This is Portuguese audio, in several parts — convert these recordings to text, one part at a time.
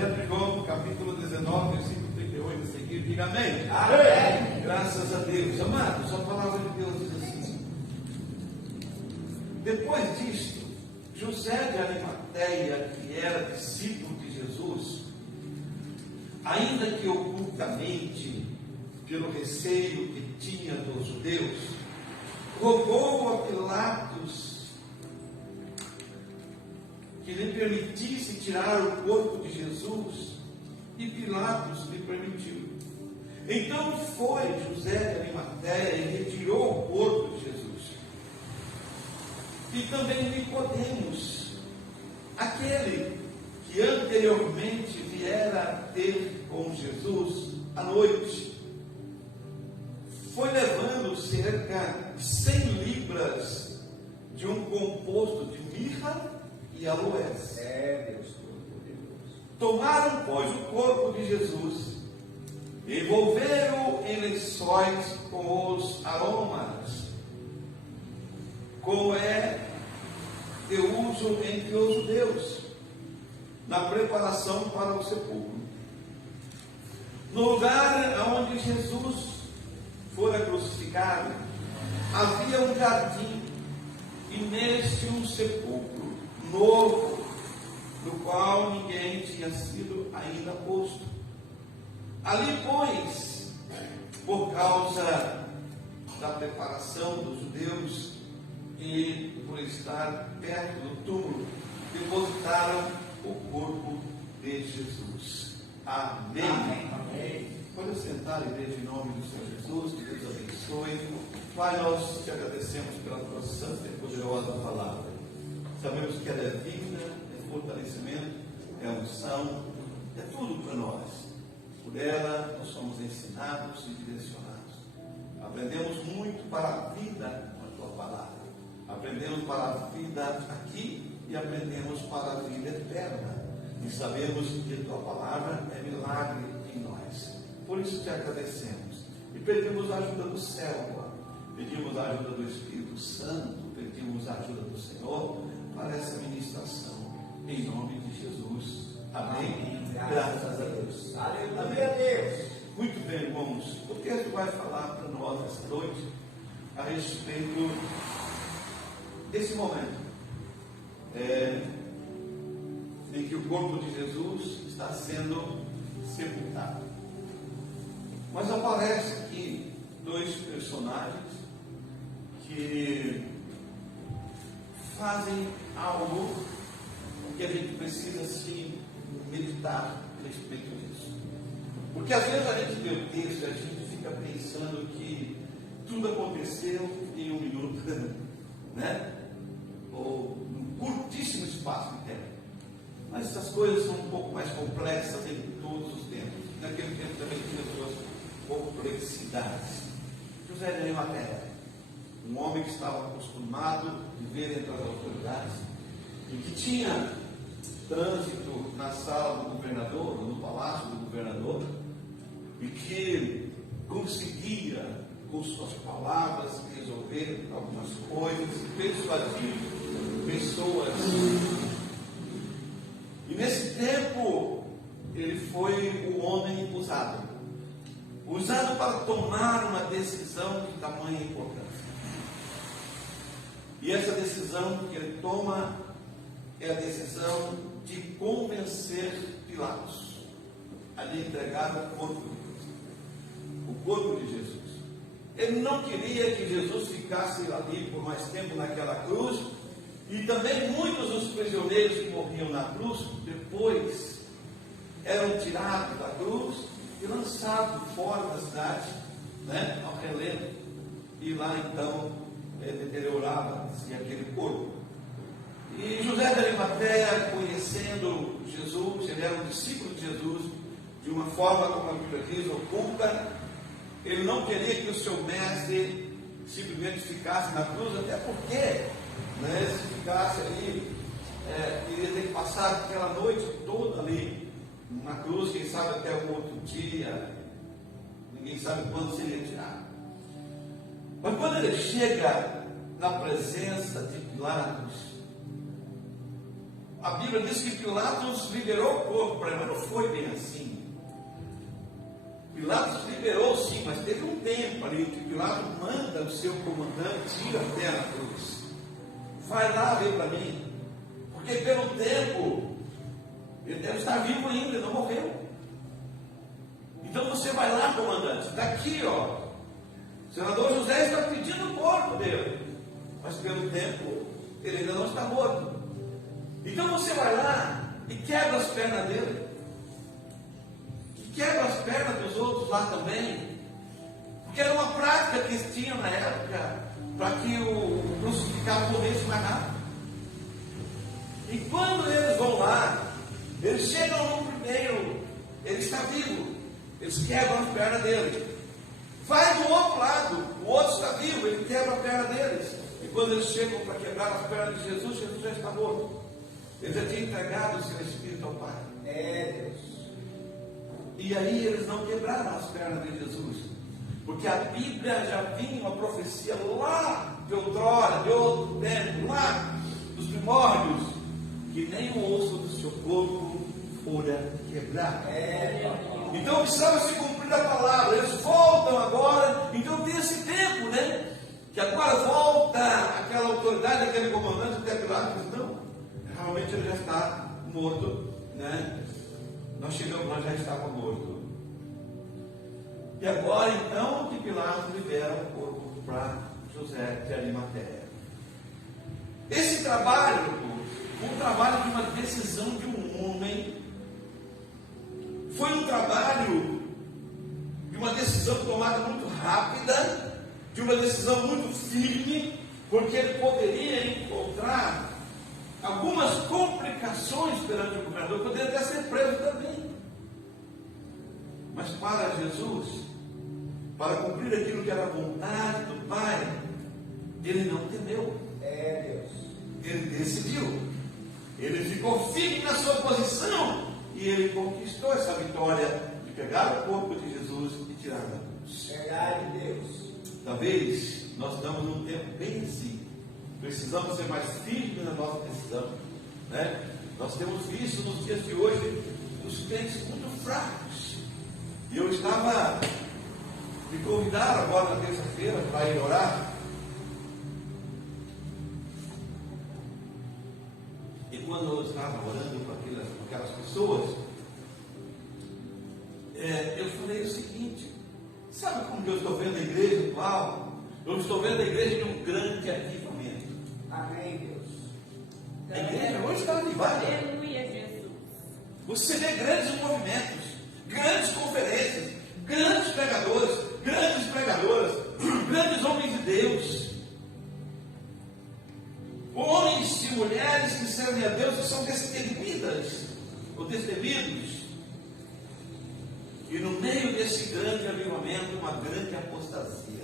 Evangelho de João, capítulo 19, versículo 38 a seguir, diga amém. Amém. Graças a Deus. Amados, a palavra de Deus diz assim: depois disto, José de Arimateia, que era discípulo de Jesus, ainda que ocultamente, pelo receio que tinha dos judeus, rogou a Pilatos que lhe permitisse tirar o corpo de Jesus, e Pilatos lhe permitiu. Então foi José de Arimateia e retirou o corpo de Jesus. E também Nicodemos, aquele que anteriormente viera ter com Jesus à noite, foi levando cerca de 100 libras de um composto de mirra e aloés. Deus Todo-Poderoso. Tomaram, pois, o corpo de Jesus, envolveram em lençóis com os aromas, como é de uso entre os judeus, na preparação para o sepulcro. No lugar onde Jesus fora crucificado, havia um jardim, e neste um sepulcro novo, no qual ninguém tinha sido ainda posto. Ali, pois, por causa da preparação dos judeus e por estar perto do túmulo, depositaram o corpo de Jesus. Amém. Amém. Pode sentar, igreja, em nome do Senhor Jesus, que Deus abençoe. Pai, nós te agradecemos pela tua santa e poderosa palavra. Sabemos que ela é vida, é fortalecimento, é unção, é tudo para nós. Por ela nós somos ensinados e direcionados. Aprendemos muito para a vida com a tua palavra. Aprendemos para a vida aqui e aprendemos para a vida eterna. E sabemos que a tua palavra é milagre em nós. Por isso te agradecemos. E pedimos a ajuda do céu agora. Pedimos a ajuda do Espírito Santo. Pedimos a ajuda do Senhor para essa ministração, em nome de Jesus. Amém. Graças a Deus. Aleluia, Deus. Muito bem, irmãos. O texto vai falar para nós esta noite a respeito desse momento em que o corpo de Jesus está sendo sepultado. Mas aparece aqui dois personagens que fazem algo que a gente precisa sim meditar a respeito disso. Porque às vezes a gente lê o texto e a gente fica pensando que tudo aconteceu em um minuto, né? Ou num curtíssimo espaço de tempo. Mas essas coisas são um pouco mais complexas em todos os tempos. Naquele tempo também tinha suas complexidades. José de Arimateia, um homem que estava acostumado a viver entre as autoridades e que tinha trânsito na sala do governador, ou no palácio do governador, e que conseguia, com suas palavras, resolver algumas coisas, persuadir pessoas. E nesse tempo, ele foi o homem usado para tomar uma decisão de tamanha importância. E essa decisão que ele toma é a decisão de convencer Pilatos a lhe entregar o corpo de Jesus. Ele não queria que Jesus ficasse ali por mais tempo naquela cruz, e também muitos dos prisioneiros que morriam na cruz, depois eram tirados da cruz e lançados fora da cidade, né, ao relento, e lá então deteriorava-se aquele corpo. E José de Arimateia, conhecendo Jesus, ele era um discípulo de Jesus, de uma forma, como a Bíblia diz, oculta. Ele não queria que o seu mestre simplesmente ficasse na cruz, até porque, né, se ficasse ali, iria ter que passar aquela noite toda ali na cruz, quem sabe até um outro dia, ninguém sabe quando seria tirado. Mas quando ele chega na presença de Pilatos, a Bíblia diz que Pilatos liberou o corpo para ele, mas não foi bem assim. Pilatos liberou sim, mas teve um tempo ali que Pilatos manda o seu comandante ir até a cruz. Vai lá ver para mim, porque pelo tempo ele deve estar vivo ainda, ele não morreu. Então você vai lá, comandante, está aqui, ó. O senador José está pedindo o corpo dele, mas pelo tempo ele ainda não está morto. Então você vai lá e quebra as pernas dele, e quebra as pernas dos outros lá também, porque era uma prática que eles tinham na época, para que o crucificado morresse mais rápido. E quando eles vão lá, eles chegam no primeiro, ele está vivo, eles quebram as pernas dele. Vai do outro lado, o outro está vivo, ele quebra a perna deles. E quando eles chegam para quebrar as pernas de Jesus, Jesus já está morto. Ele já tinha entregado o seu Espírito ao Pai. Deus. E aí eles não quebraram as pernas de Jesus, porque a Bíblia já vinha uma profecia lá de outrora, de outro tempo, lá dos primórdios, que nem o osso do seu corpo fora quebrado. Então precisava se cumprir a palavra. Eles voltam agora. Então tem esse tempo, né? Que agora volta aquela autoridade, aquele comandante até Pilatos diz: não, realmente ele já está morto, né? Nós chegamos lá, já estava morto. E agora então que Pilatos libera o corpo para José de Arimateia. Esse trabalho foi um trabalho de uma decisão de um homem. Foi um trabalho de uma decisão tomada muito rápida, de uma decisão muito firme, porque ele poderia encontrar algumas complicações perante o governador, poderia até ser preso também. Mas para Jesus, para cumprir aquilo que era a vontade do Pai, ele não temeu. Deus. Ele decidiu. Ele ficou firme na sua posição. E ele conquistou essa vitória de pegar o corpo de Jesus e tirar da cruz. Verdade, Deus. Talvez nós estamos num tempo bem assim. Precisamos ser mais firmes na nossa decisão, né? Nós temos visto nos dias de hoje os crentes muito fracos. E eu estava me convidaram agora na terça-feira para ir orar. E quando eu estava orando com aquelas pessoas, eu falei o seguinte: sabe como que eu estou vendo a igreja atual? Eu estou vendo a igreja de um grande avivamento. Amém, Deus. A igreja hoje está avivada. Aleluia, Jesus. Você vê grandes movimentos, grandes conferências, grandes pregadores, grandes pregadoras, grandes homens de Deus, homens e mulheres que servem a Deus e são destemidas ou destemidos. E no meio desse grande avivamento, uma grande apostasia.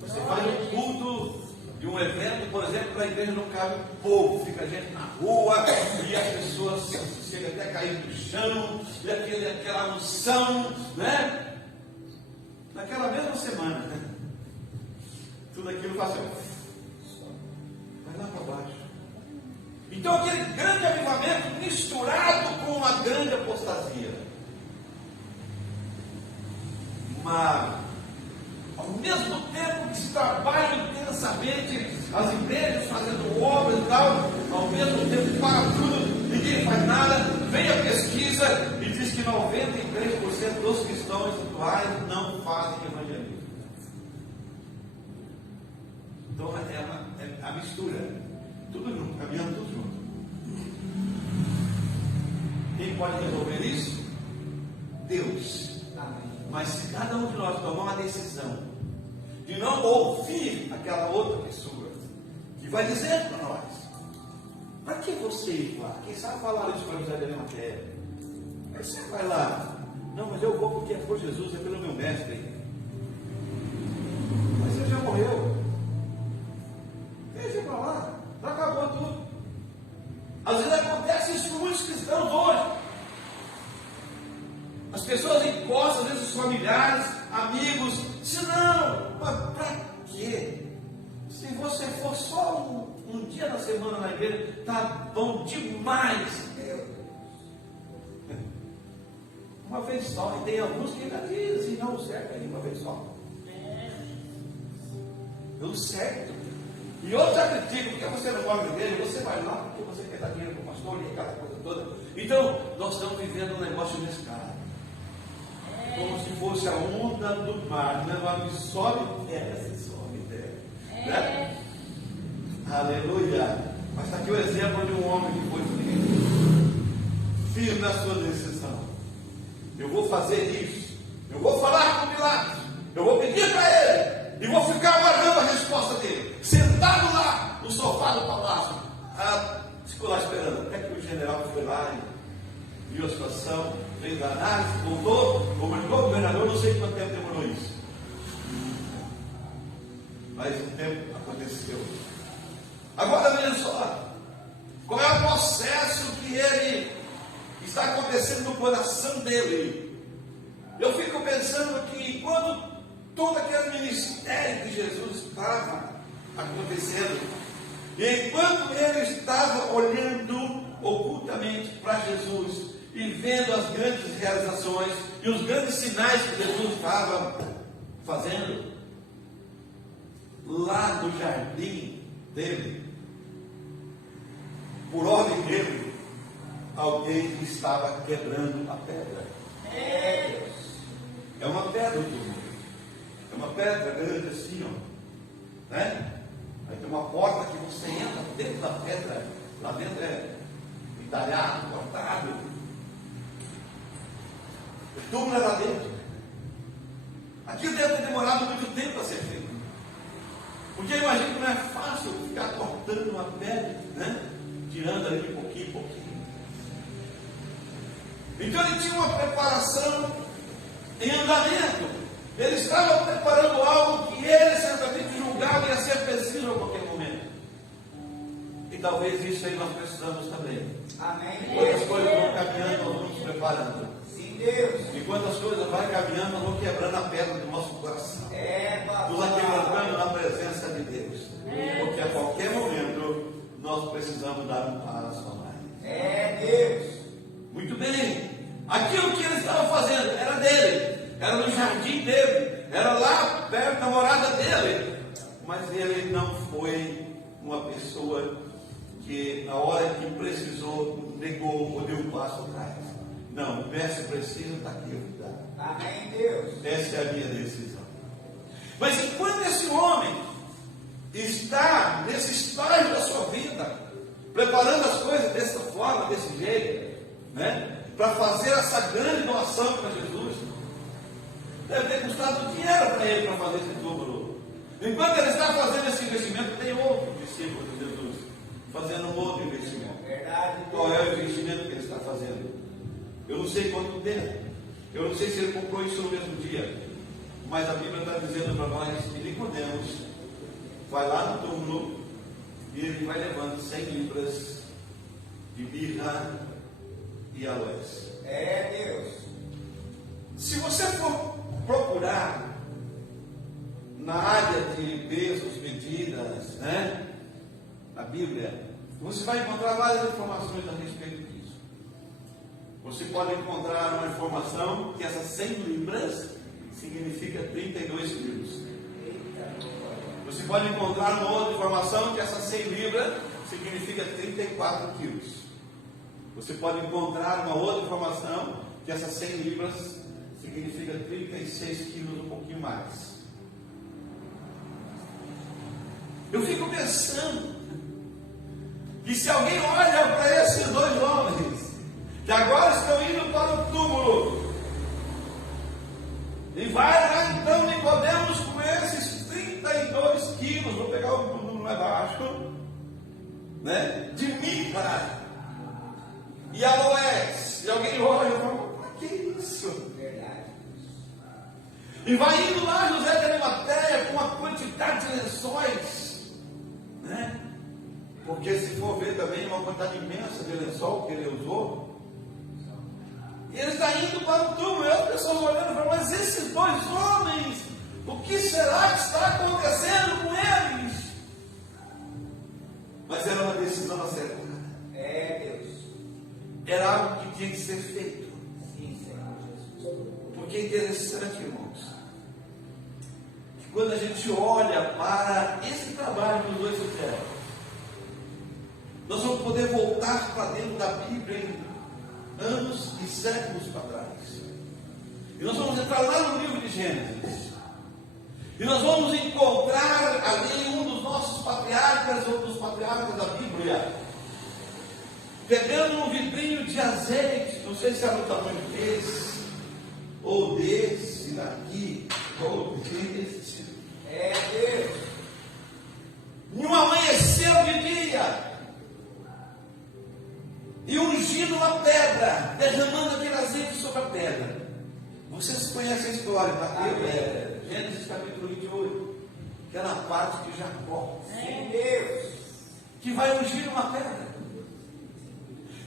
Você faz um culto de um evento, por exemplo, na igreja não cabe um povo, fica gente na rua, e as pessoas chegam até a cair no chão, e aquela unção, né? Naquela mesma semana, né? Tudo aquilo vai lá para baixo. Então aquele grande avivamento misturado com uma grande apostasia. Ao mesmo tempo que se trabalha intensamente, as igrejas fazendo obras e tal, ao mesmo tempo para tudo, ninguém faz nada, vem a pesquisa e diz que 93% dos cristãos atuais não fazem evangelismo. Então é a mistura, tudo junto, caminhando tudo junto. Quem pode resolver isso? Deus. Amém. Mas se cada um de nós tomar uma decisão de não ouvir aquela outra pessoa que vai dizer para nós: para que você ir lá? Quem sabe falar isso para José de Arimateia? Aí você vai lá: não, mas eu vou porque é por Jesus, é pelo meu mestre. Mas ele já morreu. Deixa para lá, já acabou tudo. Às vezes acontece isso com muitos cristãos hoje. As pessoas encostam, às vezes os familiares, amigos, dizem: não, mas para quê? Se você for só um dia na semana na igreja está bom demais. Uma vez só. E tem alguns que ainda dizem assim, não, o certo é ir uma vez só. O certo. E outros acreditam, porque você não vai na igreja, você vai lá porque você quer dar dinheiro para o pastor e aquela coisa toda. Então, nós estamos vivendo um negócio mesclado. Como se fosse a onda do mar, né? Lá que sobe desce, sobe desce. Né? Aleluia. Mas está aqui o exemplo de um homem que foi firme na sua decisão. Eu vou fazer isso. Eu vou falar com Pilatos. Eu vou pedir para ele. E vou ficar aguardando a resposta dele. Sentado lá no sofá do palácio. Ficou lá esperando. Até que o general foi lá e viu a situação. Fez a análise, voltou, comunicou ao governador. Não sei quanto tempo demorou isso. Mas o tempo aconteceu. Agora veja só. Qual é o processo que ele está acontecendo no coração dele? Eu fico pensando que enquanto todo aquele ministério de Jesus estava acontecendo, e enquanto ele estava olhando ocultamente para Jesus e vendo as grandes realizações e os grandes sinais que Jesus estava fazendo, lá no jardim dele, por ordem dele, alguém estava quebrando a pedra. É uma pedra, é uma pedra grande assim, ó, né? Aí tem uma porta que você entra dentro da pedra, lá dentro é entalhado, cortado. O túmulo era lá dentro. Aquilo deve ter demorado muito tempo a ser feito. Porque eu imagino que não é fácil ficar cortando uma pedra, né? Tirando ali de pouquinho em pouquinho. Então ele tinha uma preparação em andamento. Ele estava preparando algo que ele certamente julgava ia ser preciso a qualquer momento. E talvez isso aí nós precisamos também. Amém. Enquanto as coisas vão caminhando, nós vamos nos preparando. Sim, Deus. Enquanto as coisas vão caminhando, nós vamos quebrando a pedra do nosso coração. Nos aquebrantando na presença de Deus. Porque a qualquer momento nós precisamos dar um passo a mais. Deus. Muito bem. Aquilo que ele estava fazendo era dele. Era no jardim dele. Era lá perto da morada dele. Mas ele não foi uma pessoa que na hora que precisou, negou ou deu um passo atrás. Não, o mestre precisa, está aqui, eu vou dar. Amém, Deus. Essa é a minha decisão. Mas enquanto esse homem está nesse estágio da sua vida, preparando as coisas dessa forma, desse jeito, né? Para fazer essa grande doação para Jesus, deve ter custado dinheiro para ele para fazer esse túmulo. Enquanto ele está fazendo esse investimento, tem outro discípulo de Jesus fazendo um outro investimento. Verdade. Qual é o investimento que ele está fazendo? Eu não sei quanto tempo. Eu não sei se ele comprou isso no mesmo dia. Mas a Bíblia está dizendo para nós que Nicodemos vai lá no túmulo e ele vai levando 100 libras de mirra e aloés. Deus. Se você for procurar na área de pesos, medidas, né, na Bíblia, você vai encontrar várias informações a respeito disso. Você pode encontrar uma informação que essas 100 libras significa 32 quilos. Você pode encontrar uma outra informação que essas 100 libras significa 34 quilos. Você pode encontrar uma outra informação que essas 100 libras significa 36 quilos, um pouquinho mais. Eu fico pensando que se alguém olha para esses dois homens, que agora estão indo para o túmulo, e vai lá então Nicodemos com esses 32 quilos, vou pegar o número mais baixo, né, de mirra e aloés, e alguém olha e fala, para que isso? Verdade. E vai indo lá José de Arimateia com uma quantidade de lençóis, né? Porque se for ver também uma quantidade imensa de lençol que ele usou, e ele está indo para o túmulo, e as pessoas olhando e falam, mas esses dois homens, o que será que está acontecendo com eles? Mas era uma decisão acertada. É, Deus. Era algo que tinha que ser feito. Sim, Senhor Jesus. Porque é interessante, irmãos, que quando a gente olha para esse trabalho dos dois fizeram, nós vamos poder voltar para dentro da Bíblia em anos e séculos para trás. E nós vamos entrar lá no livro de Gênesis. E nós vamos encontrar ali um dos nossos patriarcas, ou dos patriarcas da Bíblia, pegando um vidrinho de azeite, não sei se era o tamanho desse, ou desse daqui, ou desse. É, Deus. Em um amanhecer de dia, e ungindo uma pedra, derramando aquele azeite sobre a pedra. Vocês conhecem a história, tá? Gênesis capítulo 28, aquela parte de Jacó, Sim, Deus. que vai ungir uma pedra.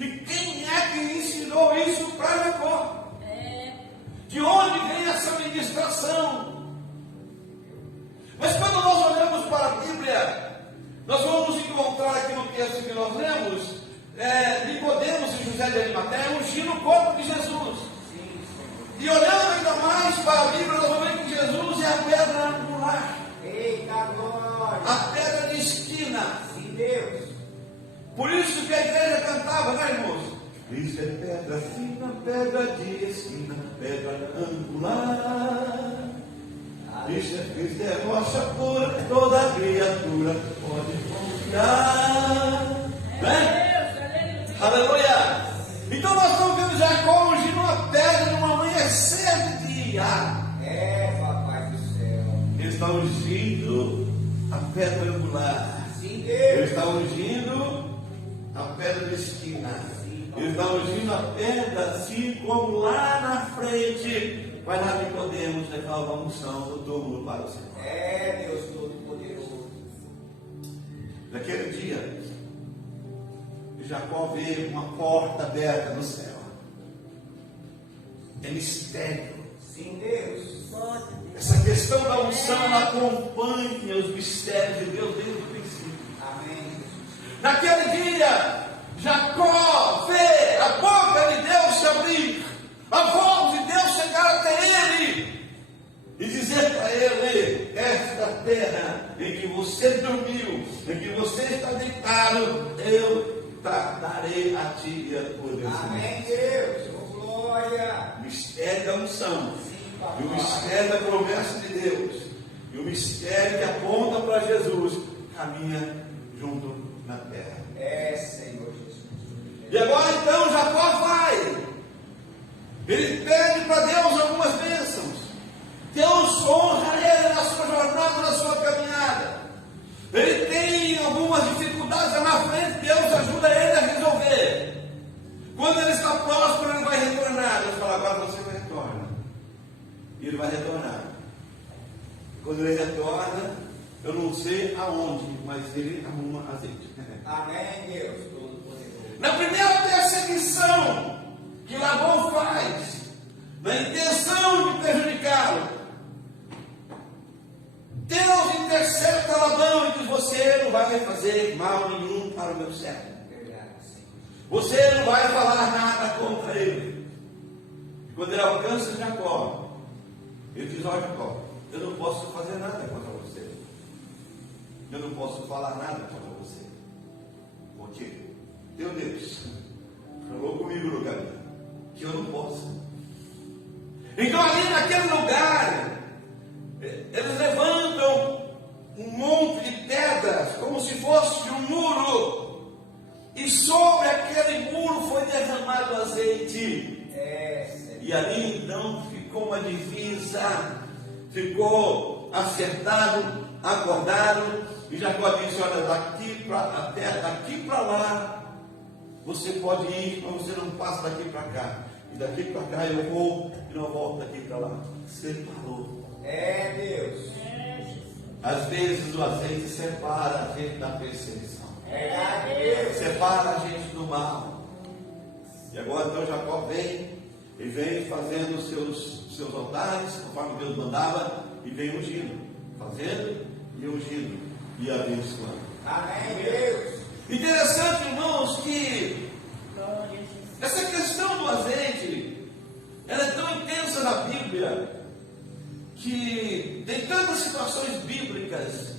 E quem é que ensinou isso para Jacó? De onde vem essa ministração? Mas quando nós olhamos para a Bíblia, nós vamos encontrar aqui no texto que nós lemos, Nicodemos e José de Arimateia ungindo o corpo de Jesus. E olhando ainda mais para a Bíblia, nós vamos ver que Jesus é a pedra angular. Eita glória. A pedra de esquina. Sim, Deus. Por isso que a igreja cantava, né, irmãos? Cristo é pedra fina, pedra de esquina, pedra angular. Cristo é rocha pura, toda criatura pode confiar. Né? Aleluia! Então nós estamos vendo Jacó ungindo uma pedra num amanhecer de dia. É, papai do céu. Ele está ungindo a pedra angular. Sim, Ele Deus. está ungindo a pedra de esquina. Ele está ungindo a pedra assim como lá na frente vai lá Nicodemos levar a unção do túmulo para o céu. É, Deus Todo-Poderoso. Naquele dia, Jacó vê uma porta aberta no céu. É mistério. Sim, Deus. Essa questão da unção, ela acompanha os mistérios de Deus desde o princípio. Amém, Jesus. Naquele dia, Jacó vê a boca de Deus se abrir, a voz de Deus chegar até ele e dizer para ele: esta terra em que você dormiu, em que você está deitado, eu darei a ti e a tua descendência. Amém, Deus. Oh, glória. O mistério da unção, Sim, e papai. o mistério da promessa de Deus, e o mistério que aponta para Jesus, caminha junto na terra. É, Senhor Jesus. E agora então Jacó vai. Ele pede para Deus algumas bênçãos. Deus honra ele na sua jornada, na sua caminhada. Ele tem algumas dificuldades na frente, Deus ajuda ele a resolver. Quando ele está próximo, ele vai retornar. Deus fala: agora você retorna. E ele vai retornar. Quando ele retorna, eu não sei aonde, mas ele arruma azeite. Amém, Deus Todo-Poderoso. Na primeira perseguição que Labão faz, na intenção de prejudicá-lo, Deus intercepta Labão e diz: você não vai fazer mal nenhum para o meu servo. Verdade, Senhor. Você não vai falar nada contra ele. E quando ele alcança Jacó, ele diz: ó Jacó, eu não posso fazer nada contra você. Eu não posso falar nada contra você. Por quê? Teu Deus falou comigo no caminho que eu não posso. Então ali naquele lugar, eles levantam um monte de pedras, como se fosse um muro, e sobre aquele muro foi derramado azeite. É, Senhor. E ali então ficou uma divisa, ficou acertado, acordado, e Jacó disse: olha, daqui para lá você pode ir, mas você não passa daqui para cá. E daqui para cá eu vou e não volto daqui para lá. Separou. É, Deus. Às vezes o azeite separa a gente da perseguição, Verdade, Deus. separa a gente do mal. E agora então Jacó vem, e vem fazendo os seus altares, conforme Deus mandava, e vem ungindo, fazendo e ungindo, e abençoando. Amém, Deus. Interessante, irmãos, que essa questão do azeite, ela é tão intensa na Bíblia, que tem tantas situações bíblicas.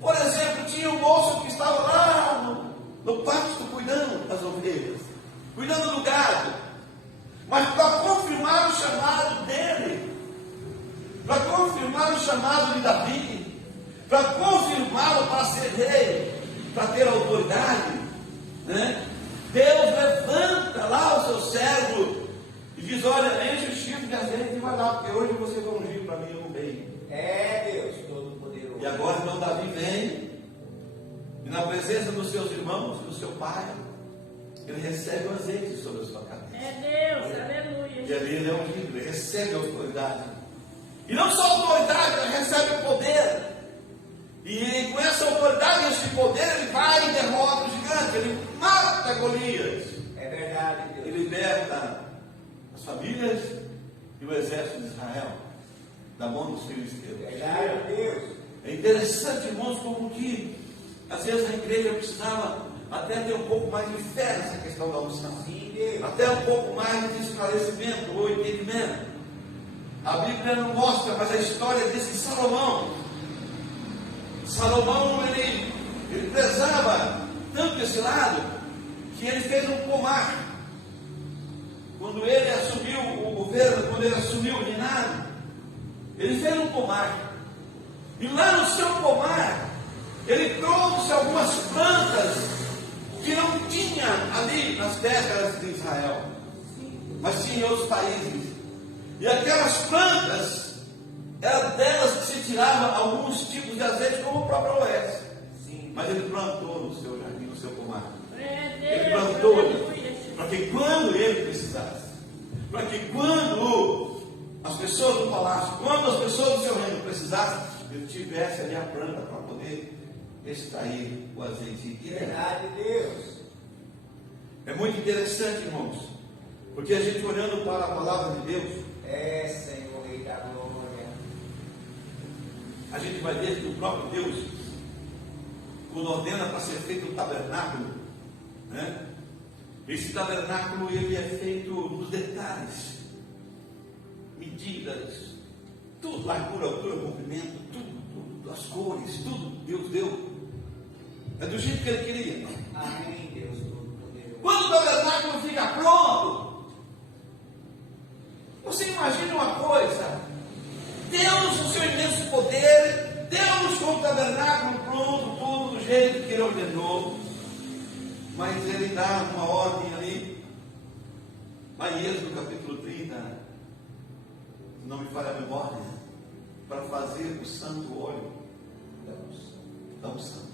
Por exemplo, tinha um moço que estava lá no pasto cuidando das ovelhas, cuidando do gado, mas para confirmar o chamado dele, para confirmar o chamado de Davi, para confirmá-lo para ser rei, para ter autoridade, né? Deus levanta lá o seu servo e diz: olha, enche o chifre de azeite e vai lá, porque hoje você vai ungir para mim um bem. É Deus Todo-Poderoso. E agora então Davi vem, e na presença dos seus irmãos e do seu pai, ele recebe o azeite sobre a sua cabeça. É Deus, aleluia. E ali ele é ungido, ele recebe a autoridade. E não só a autoridade, ele recebe o poder. E com essa autoridade e esse poder, ele vai e derrota o gigante, ele mata Golias. É verdade, Deus. Ele liberta as famílias e o exército de Israel da mão dos filisteus. Verdade, Deus. É interessante, irmãos, como que às vezes a igreja precisava até ter um pouco mais de fé nessa questão da unção. Sim, Deus. Até um pouco mais de esclarecimento ou entendimento. A Bíblia não mostra, mas a história diz que Salomão, ele prezava tanto esse lado, que ele fez um pomar. Quando ele assumiu o governo, quando ele assumiu o reinado, ele fez um pomar. E lá no seu pomar, ele trouxe algumas plantas que não tinha ali nas terras de Israel, mas tinha em outros países. E aquelas plantas, era delas que se tirava alguns tipos de azeite, como o próprio aloés. Mas ele plantou no seu jardim, no seu pomar. Ele plantou para que quando ele precisasse, para que quando as pessoas do palácio, quando as pessoas do seu reino precisassem, ele tivesse ali a planta para poder extrair o azeite. Verdade, Deus. É muito interessante, irmãos, porque a gente olhando para a palavra de Deus, É, Senhor, Rei da Glória. a gente vai ver que o próprio Deus, quando ordena para ser feito o tabernáculo, né? Esse tabernáculo ele é feito nos detalhes, medidas, tudo, largura, altura, comprimento, tudo, as cores, tudo Deus deu. É do jeito que ele queria. Amém, Deus Todo-Poderoso. Quando o tabernáculo fica pronto, você imagina uma coisa: Deus, com seu imenso poder, Deus com o tabernáculo pronto, tudo do jeito que ele ordenou, mas ele dá uma ordem ali, lá em Êxodo capítulo 30, se não me falha a memória, para fazer o santo óleo da unção.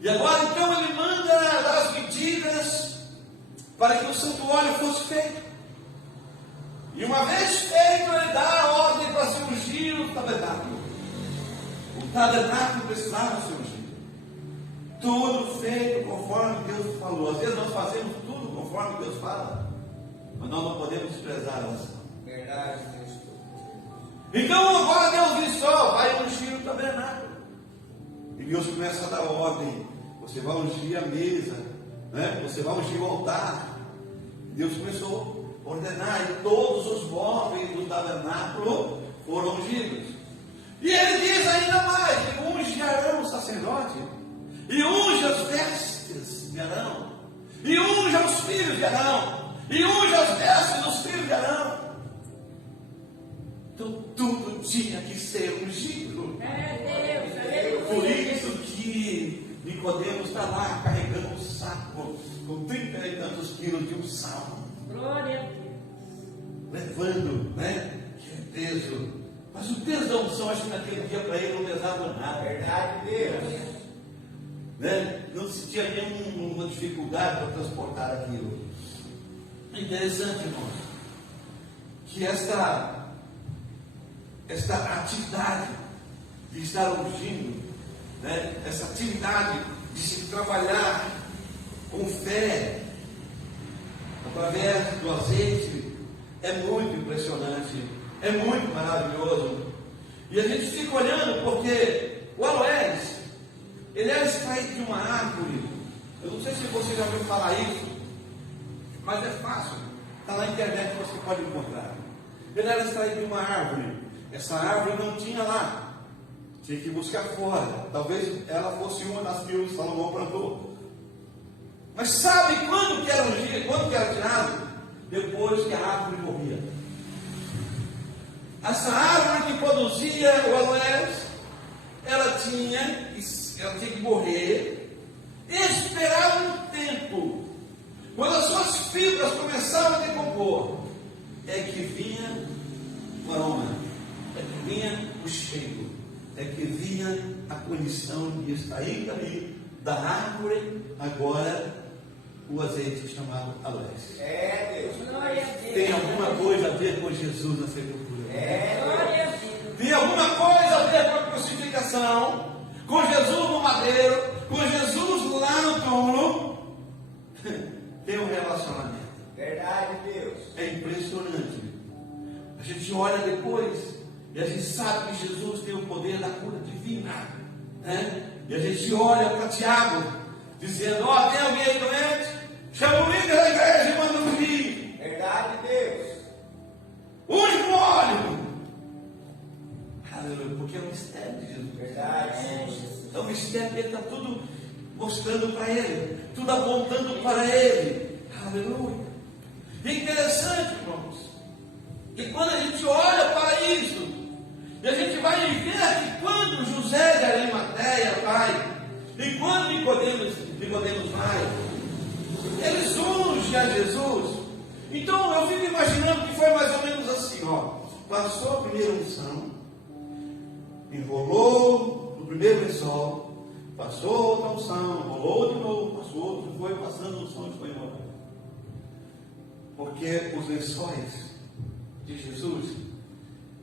E agora então ele manda dar as medidas para que o santo óleo fosse feito. E uma vez feito, ele dá a ordem para se ungir o tabernáculo. O tabernáculo precisava ser ungido. Tudo feito conforme Deus falou. Às vezes nós fazemos tudo conforme Deus fala, mas nós não podemos desprezar a unção. Verdade, Deus Todo-Poderoso. Então agora Deus diz: ó, vai ungir o tabernáculo. E Deus começa a dar ordem: você vai ungir a mesa, né? Você vai ungir o altar. Deus começou a ordenar, e todos os móveis do tabernáculo foram ungidos. E ele diz ainda mais: ele unge Arão, o sacerdote, e unge as vestes de Arão, e unge os filhos de Arão, e unge as vestes dos filhos de Arão. Então tudo tinha que ser ungido. Por isso que Nicodemos está lá carregando um saco com 30 e tantos quilos de unção, Glória a Deus. levando, né, aquele peso. Mas o peso da unção, acho que naquele dia para ele não pesava nada. Verdade, Deus. Né? Não sentia nenhuma dificuldade para transportar aquilo. É interessante, irmãos, que esta atividade de estar ungindo, né? Essa atividade de se trabalhar com fé através do azeite é muito impressionante, é muito maravilhoso. E a gente fica olhando, porque o aloés, Ele era extraído de uma árvore. Eu não sei se você já ouviu falar isso, mas é fácil. Está na internet, você pode encontrar. Ele era extraído de uma árvore. Essa árvore não tinha lá. Tinha que buscar fora. Talvez ela fosse uma das que o Salomão plantou. Mas sabe quando que era ungido? Quando que era tirado? Depois que a árvore morria. Essa árvore que produzia o aloés, ela tinha que morrer, esperar um tempo. Quando as suas fibras começavam a decompor, é que vinha o aroma, é que vinha o cheiro, é que vinha a condição de extrair dali da árvore agora o azeite chamado aloés. Deus. Glória a Deus. Tem alguma coisa a ver com Jesus na sepultura? Glória a Deus. Tem alguma coisa a ver com a crucificação, com Jesus no madeiro, com Jesus lá no túmulo? Tem um relacionamento. Verdade, Deus. É impressionante. A gente olha depois e a gente sabe que Jesus tem o poder da cura divina, né? E a gente olha para Tiago, dizendo: ó, tem alguém aí doente? Chama o líder da igreja e manda ungir. Verdade, Deus. Unge com óleo. Aleluia, porque é um mistério de Jesus. Verdade, Senhor. É um mistério que ele está tudo mostrando para ele, tudo apontando para ele. Aleluia. E é interessante, irmãos, que quando a gente olha para isso, e a gente vai ver que quando José de Arimateia vai, e quando Nicodemos vai, eles ungem a Jesus. Então eu fico imaginando que foi mais ou menos assim, ó. Passou a primeira unção, enrolou no primeiro lençol, passou outra unção, enrolou de novo, passou outro, foi passando unção e foi embora. Porque os lençóis de Jesus,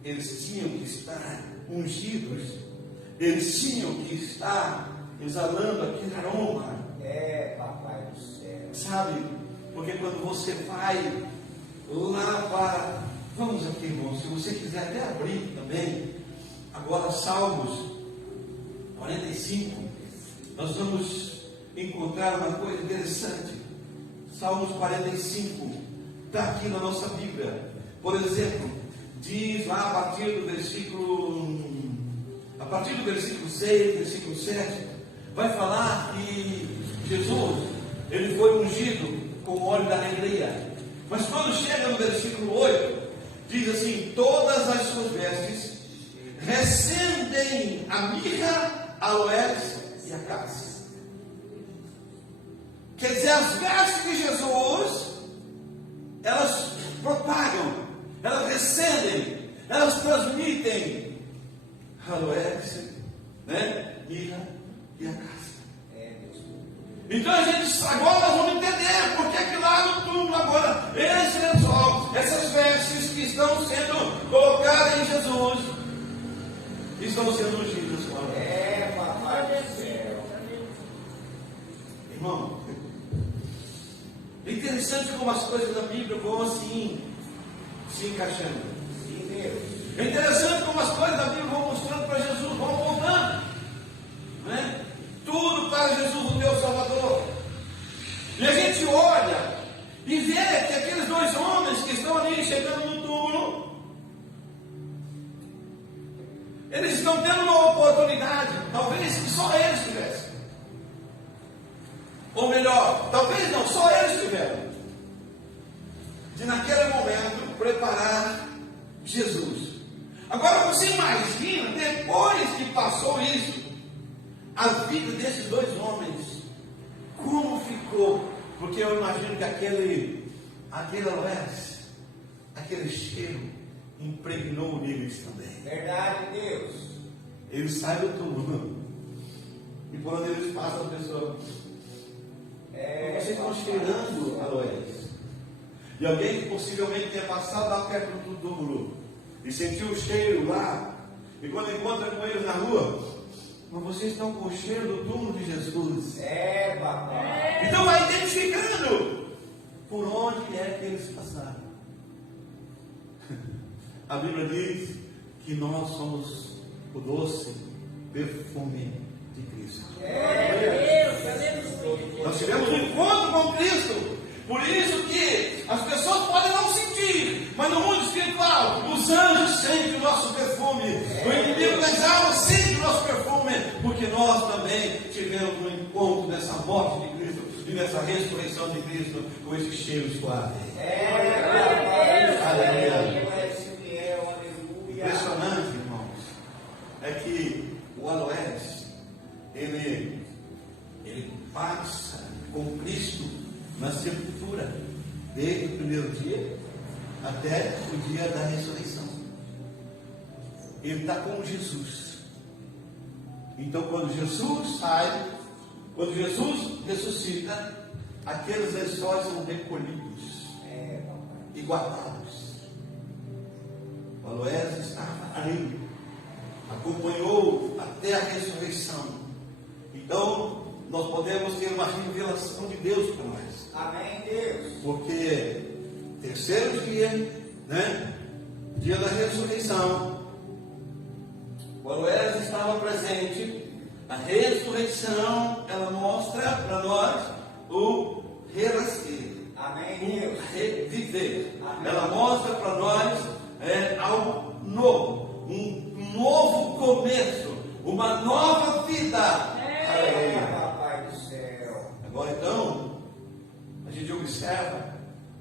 eles tinham que estar ungidos, eles tinham que estar exalando aquele aroma. Papai do céu. Sabe? Porque quando você vai lá para... Vamos aqui, irmão, se você quiser até abrir também, agora Salmos 45, nós vamos encontrar uma coisa interessante. Salmos 45, está aqui na nossa Bíblia. Por exemplo, diz lá a partir do versículo 6, versículo 7, vai falar que Jesus, ele foi ungido com o óleo da alegria. Mas quando chega no versículo 8, diz assim: todas as suas vestes recendem a mirra, a aloés e a cássia. Quer dizer, as vestes de Jesus, elas propagam, elas recendem, elas transmitem aloés, né? Mirra e a cássia. Então a gente, agora nós vamos entender porque que lá no túmulo agora, esse lençol, essas vestes que estão sendo colocadas em Jesus, estão sendo ungidas com aloés. Papai do céu. Irmão, é interessante como as coisas da Bíblia vão assim se encaixando. Sim, Deus. É interessante como as coisas da Bíblia vão mostrando para Jesus, vão apontando, né? Tudo para Jesus, o meu Salvador. E a gente olha e vê que aqueles dois homens que estão ali chegando no túmulo, eles estão tendo uma oportunidade, talvez que só eles tivessem. Ou melhor, talvez não, só eles tiveram. De naquele momento preparar Jesus. Agora você imagina, depois que passou isso, a vida desses dois homens, como ficou? Porque eu imagino que aquele aloés, aquele cheiro, impregnou neles também. Verdade, Deus. Eles saem do túmulo, e por onde eles passam, as pessoas, vocês estão cheirando aloés. E alguém que possivelmente tenha passado lá perto do túmulo e sentiu o cheiro lá, e quando encontra com eles na rua, mas vocês estão com o cheiro do túmulo de Jesus. Papai. Então vai identificando por onde é que eles passaram. A Bíblia diz que nós somos o doce perfume de Cristo. Glória a Deus, aleluia. Nós tivemos um encontro com Cristo. Por isso que as pessoas podem não sentir, mas no mundo espiritual, os anjos sentem o nosso perfume, o inimigo das almas sente o nosso perfume, porque nós também tivemos um encontro nessa morte de Cristo e nessa ressurreição de Cristo com esse cheiro suave. Aleluia. Impressionante, irmãos, é que o Aloés, ele passa com Cristo na sepultura, desde o primeiro dia até o dia da ressurreição. Ele está com Jesus. Então, quando Jesus sai, quando Jesus ressuscita, aqueles lençóis são recolhidos e guardados. O Aloés estava ali, acompanhou até a ressurreição. Então, nós podemos ter uma revelação de Deus para nós. Amém, Deus. Porque terceiro dia, né? Dia da ressurreição, o Aloés estava presente. A ressurreição, ela mostra para nós o renascer. Amém, O Deus. reviver. Amém. Ela mostra para nós algo novo, um novo começo, uma nova vida. Aleluia. Papai do céu. Agora então, a gente observa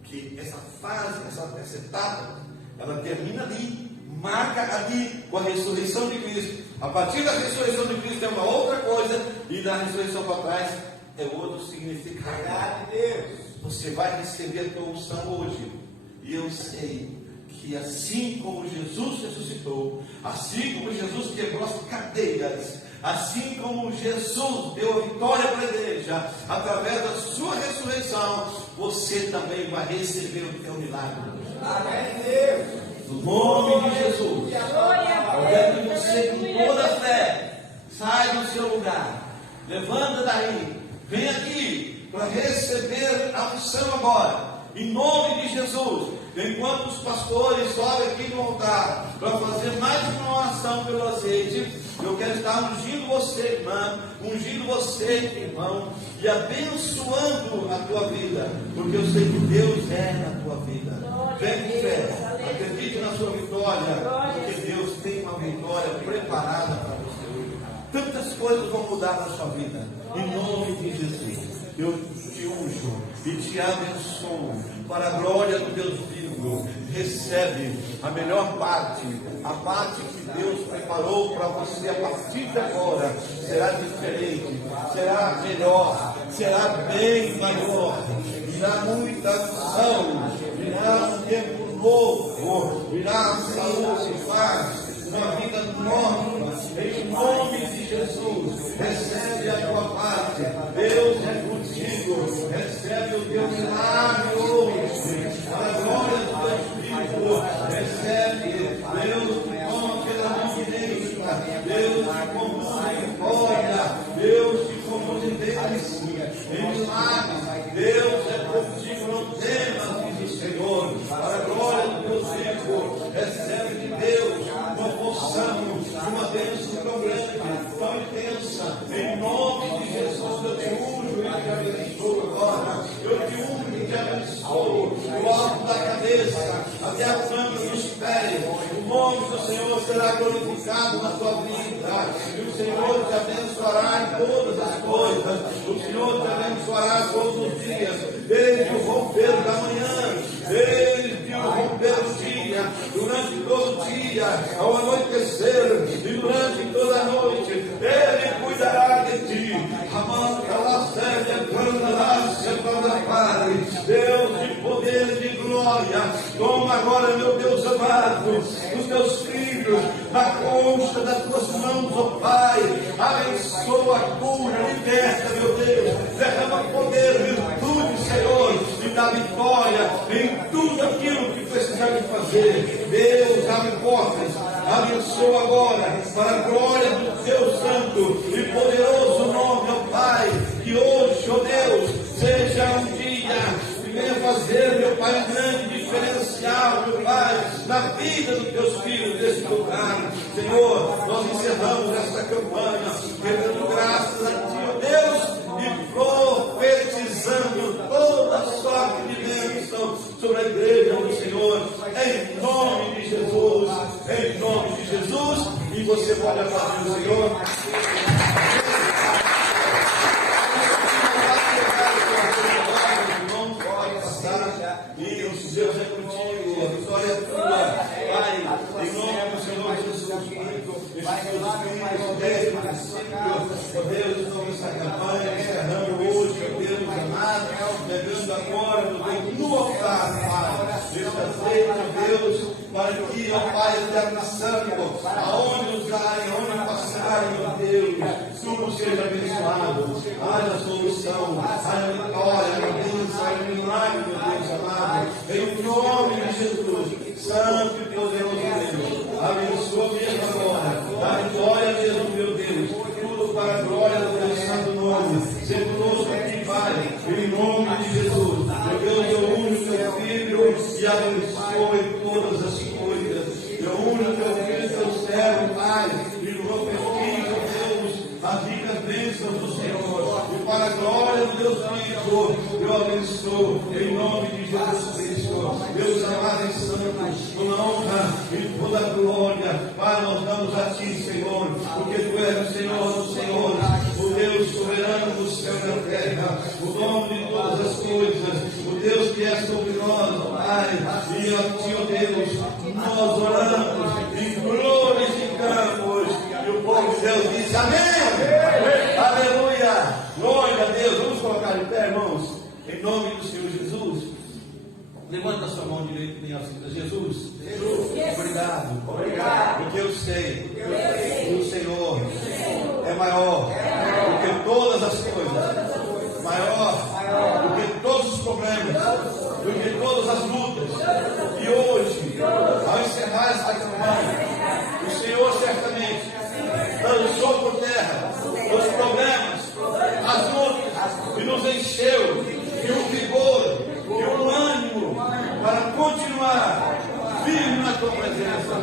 que essa fase, essa etapa, ela termina ali, marca ali com a ressurreição de Cristo. A partir da ressurreição de Cristo é uma outra coisa, e da ressurreição para trás é outro significado. Verdade, Deus. Você vai receber tua unção hoje, e eu sei que assim como Jesus ressuscitou, assim como Jesus quebrou as cadeias, assim como Jesus deu a vitória para a igreja, através da sua ressurreição, você também vai receber o teu milagre. Amém, Deus. No nome de Jesus, eu quero que você, com toda a fé, sai do seu lugar, levanta daí, vem aqui para receber a unção agora, em nome de Jesus. Enquanto os pastores sobem aqui no altar para fazer mais uma oração pelo azeite, eu quero estar ungindo você, irmã, ungindo você, irmão, e abençoando a tua vida, porque eu sei que Deus é na tua vida. Vem com fé, acredite na sua vitória, porque Deus tem uma vitória preparada para você hoje. Tantas coisas vão mudar na sua vida, em nome de Jesus. Eu te unjo e te abençoo para a glória do Deus vivo. Recebe a melhor parte, a parte que Deus preparou para você a partir de agora. Será diferente, será melhor, será bem maior, virá muita unção, virá um tempo novo, virá saúde e paz, uma vida nova, em nome de Jesus. Recebe a tua parte, Deus é contigo, recebe o teu milagre hoje, para a glória do teu Espírito. Recebe, Deus te toma pela mão direita, Deus te conduz, Deus te conduz em milagres. Deus é contigo, não temas, diz o Senhor, para a glória do teu Filho. Recebe de Deus uma porção, uma bênção tão grande, tão intensa, em nome de Jesus. Eu te unjo e te abençoo agora, eu te unjo e te abençoo, do alto da cabeça até a planta dos pés. O nome do Senhor será glorificado na tua vida, e o Senhor te abençoará em todas as coisas. O Senhor te abençoará todos os dias, desde o romper da manhã, desde o romper do dia, durante todo o dia, ao anoitecer e durante toda a noite. Ele cuidará de ti. Deus de poder e de glória, toma agora, meu Deus amado, os teus filhos na concha das tuas mãos, ó Pai. Abençoa, cura, liberta, meu Deus. Derrama poder, virtude, Senhor, e dá vitória em tudo aquilo que precisamos fazer. Deus, abre portas. Abençoa agora, para a glória do teu santo e poderoso nome, ó Pai. Que hoje, ó Deus, seja um dia que venha fazer, meu Pai, um grande diferencial, meu Pai, na vida dos teus filhos desse lugar. Senhor, nós encerramos esta campanha, rendendo graças a Ti, ó Deus, e profetizando toda sorte de bênção sobre a igreja do Senhor, em nome de Jesus, em nome de Jesus. E você pode aplaudir o Senhor. Isso, Deus é contigo, a vitória é tua, Pai, em nome do Senhor Jesus Cristo, desde o princípio, ó Deus, estamos essa campanha, encerrando hoje, ó Deus amado, pegando agora, ó Deus, no altar, Pai, esta feita, ó Deus, para que, ó Pai, eterno santo, aonde usarem, aonde passarem, ó Deus, tudo seja abençoado, haja solução, haja vitória, haja bênção, haja milagre, meu Deus amado, em nome de Jesus, santo e poderoso Deus, abençoa mesmo agora, dá glória mesmo, meu Deus, tudo para a glória do teu santo nome, seja conosco aqui, Pai, em nome de Jesus, meu Deus, eu uno o teu filho e abençoe todas as coisas, eu uno o teu filho e teu servo, Pai, e profetizo, Deus, as ricas bênçãos do Senhor, e para a glória do Deus Cristo, eu abençoo, em nome de Jesus Cristo, Deus amado e santo, toda honra e toda glória, Pai, nós damos a Ti, Senhor, porque Tu és o Senhor dos Senhores, o Deus soberano do céu e da terra, o dono de todas as coisas, o Deus que é sobre nós, Pai, e a Ti, ó Deus, nós oramos e glorificamos, e o povo de Deus diz amém, aleluia, glória a Deus. Vamos colocar de pé, irmãos, em nome do Senhor Jesus. Levanta a sua mão direita bem assim, Jesus, obrigado, porque eu sei que o Senhor é maior do que todas as coisas, maior do que todos os problemas, do que todas as lutas. E hoje, ao encerrar esta campanha, o Senhor certamente lançou por terra os problemas, as lutas, e nos encheu de um vigor, de um ânimo para continuar firme na tua presença.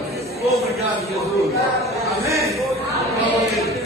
Obrigado, Jesus. Amém?